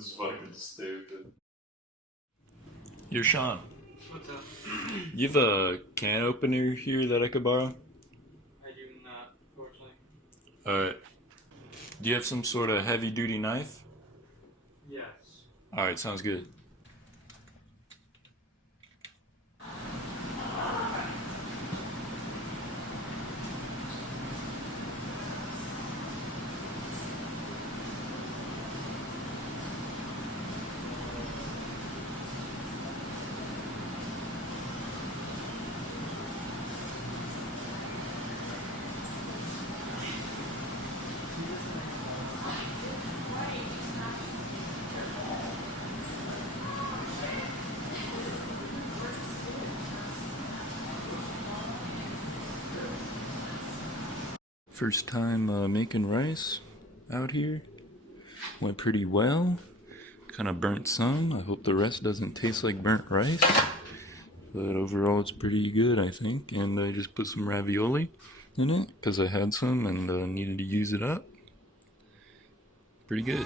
is fucking stupid. You're Sean. What's up? You have a can opener here that I could borrow? I do not, fortunately. Alright. Do you have some sort of heavy duty knife? Yes. Alright, sounds good. First time making rice out here. Went pretty well. Kind of burnt some. I hope the rest doesn't taste like burnt rice. But overall it's pretty good, I think. And I just put some ravioli in it because I had some and needed to use it up. Pretty good.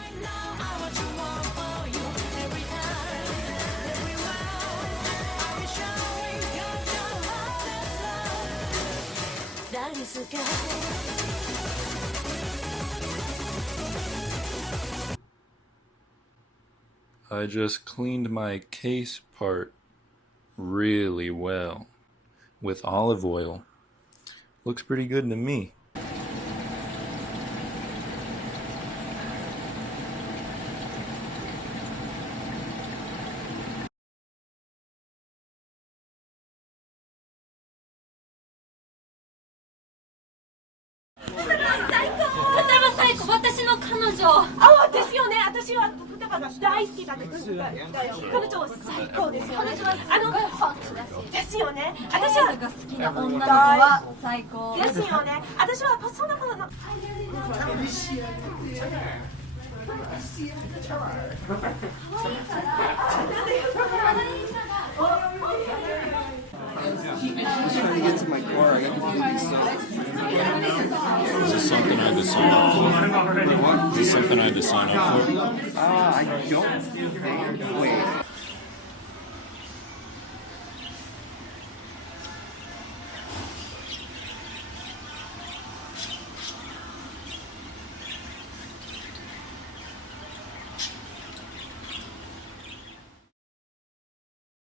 I just cleaned my case part really well with olive oil. Looks pretty good to me. Is this something I had to sign up for? Is this something I had to sign up for? I don't think